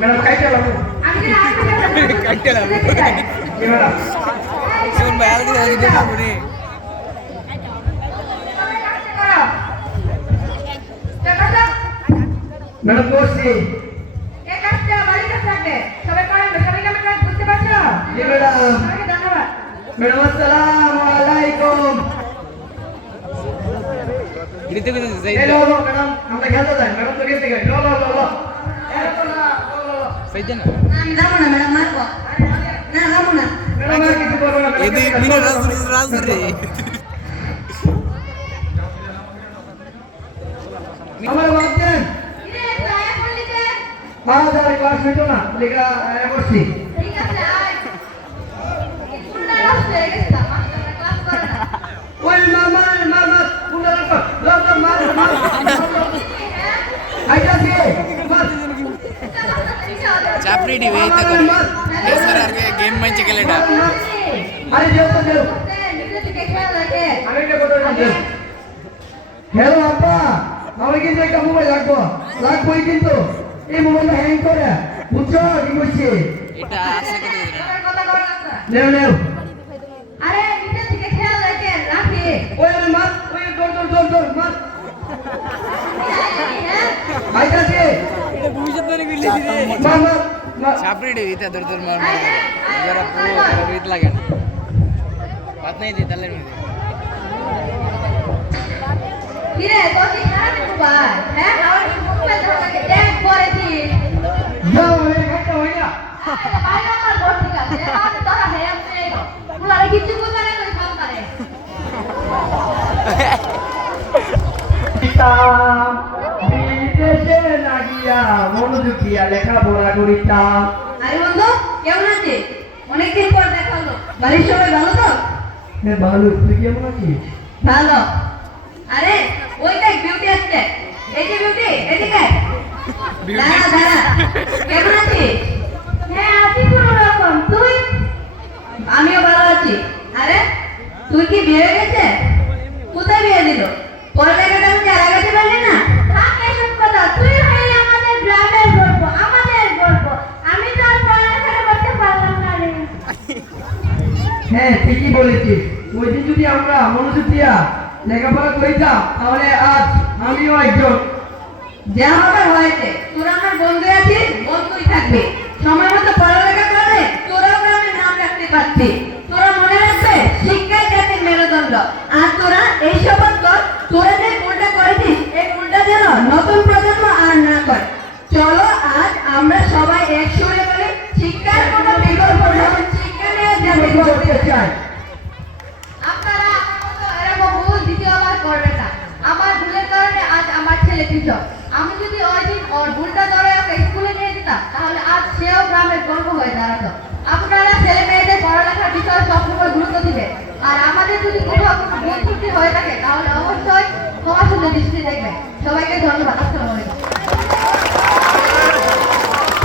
madam কাইটা লাগো কাইটা লাগো ম্যাডাম শুন ভাই আলাদা দিতে পারবো রে ম্যাডাম বসছি এই কাজটা বাড়িতে থাকে সবাই করেন সবাই কেমন কাজ বুঝতে পারছো জি ম্যাডাম সবাইকে ধন্যবাদ ম্যাডাম আসসালামু আলাইকুম গিরিতে গিরিতে যাই হ্যালো ম্যাডাম আমরা খেলতে যাই ম্যাডাম তো গেছে লো লো লো লো সাইজ না আমি যাবো না ম্যাডাম মারবো না যাবো না ম্যাডাম আর কিছু করবো না এদি মিনা রাজ রে আমার বাচ্চান কিরে আয়া বললিতে হ্যাঁ দাদা ক্লাস হইতো না লেখা বসছি ঠিক আছে আয় স্কুলটা নষ্ট হয়ে গেছে মাস্টাররা ক্লাস করে না ওই মামা পুরো লক মার আইতাছে মার চাপড়ি ডি ওই তা করে এসর আর গেম ম্যাচ খেলেটা আরে দেও তো দেও আমি কে বলতে যাচ্ছি হ্যালো আপা আমি কিন্তু একটা মোবাইল লাগবই কিন্তু এই মোবাইলটা হ্যাং করে বুঝছো কি বলছি এটা আছে কত নেও নেও আরে নিচে থেকে খেয়াল রাখেন রাখি ওই মার ওই দর মার আইতাছে এটা ভবিষ্যৎ ধরে গিলি রে মার চাপড়ি ডি ইতা দর দর মার যারা পুরো রিত লাগে বাত নাই দি তালে নি কিরে তোর কি খারাপ ভাই হ্যাঁ আর মোবাইল ধরে দেখ পড়েছি যাও রে কত হইয়া ভাই আমার বড় ঠিক আছে আমি তোরা হে আমি পুলারে কিছু বুঝা না কই ফোন করে পিতাম বিদেশে না গিয়া মনোযোগ দিয়া লেখাপড়া করিতাম আরে বন্ধু কেমন আছিস অনেকদিন পর দেখা হলো বাড়ির সবাই ভালো তো হ্যাঁ ভালো তুই কেমন আছিস ভালো আরে ওই দেখ বিউটি আসছে এই যে বিউটি এদিকে দাঁড়া দাঁড়া কেমন আছিস হ্যাঁ আছি কোনো রকম তুই আমিও ভালো আছি আরে তুই কি বিয়ে হয়ে গেছে কোথায় বিয়ে দিল পড়ালেখাটা আমি চালা গেছে পারলি না থাক এসব কথা তুই হয়ে আমাদের গ্রামের গল্প আমাদের গল্প আমি তো আর পড়ালেখাটা করতে পারলাম না রে হ্যাঁ ঠিকই বলেছিস ওই দিন যদি আমরা মনোযোগ দিয়া লেখাপড়া করিতাম তাহলে আজ আমিও একজন যা হবে হয়েছে তোরা আমার বন্ধু আছিস বন্ধুই থাকবে সময় মতো পড়ালেখা করলে তোরাও গ্রামের নাম রাখতে পারছিস তোরা মনে রাখবে শিক্ষাই জাতির মেরুদণ্ড আর তোরা এই শপথ কর তোরা যে ভুলটা করেছিস এই ভুলটা যেন নতুন প্রজন্ম আর না করে চলো আজ আমরা সবাই এক সুরে বলি শিক্ষার কোনো বিকল্প নেই শিক্ষা নিয়ে জাতি করতে চাই আপনারা আমার মতো এরকম ভুল দ্বিতীয়বার করবেন না আমার ভুলের কারণে আজ আমার ছেলে কৃষক আমি যদি ওই দিন ওর ভুলটা ধরে ওকে স্কুলে নিয়ে যেতাম তাহলে আজ সেও গ্রামের গর্ব হয়ে দাঁড়াতো আপনারা ছেলে মেয়েদের পড়ালেখার বিষয়ে সবসময় গুরুত্ব দিবেন আর আমাদের যদি কোথাও কোনো ভুল ত্রুটি হয়ে থাকে তাহলে অবশ্যই ক্ষমা সুন্দর দৃষ্টি দেখবেন সবাইকে ধন্যবাদ আসসালামু আলাইকুম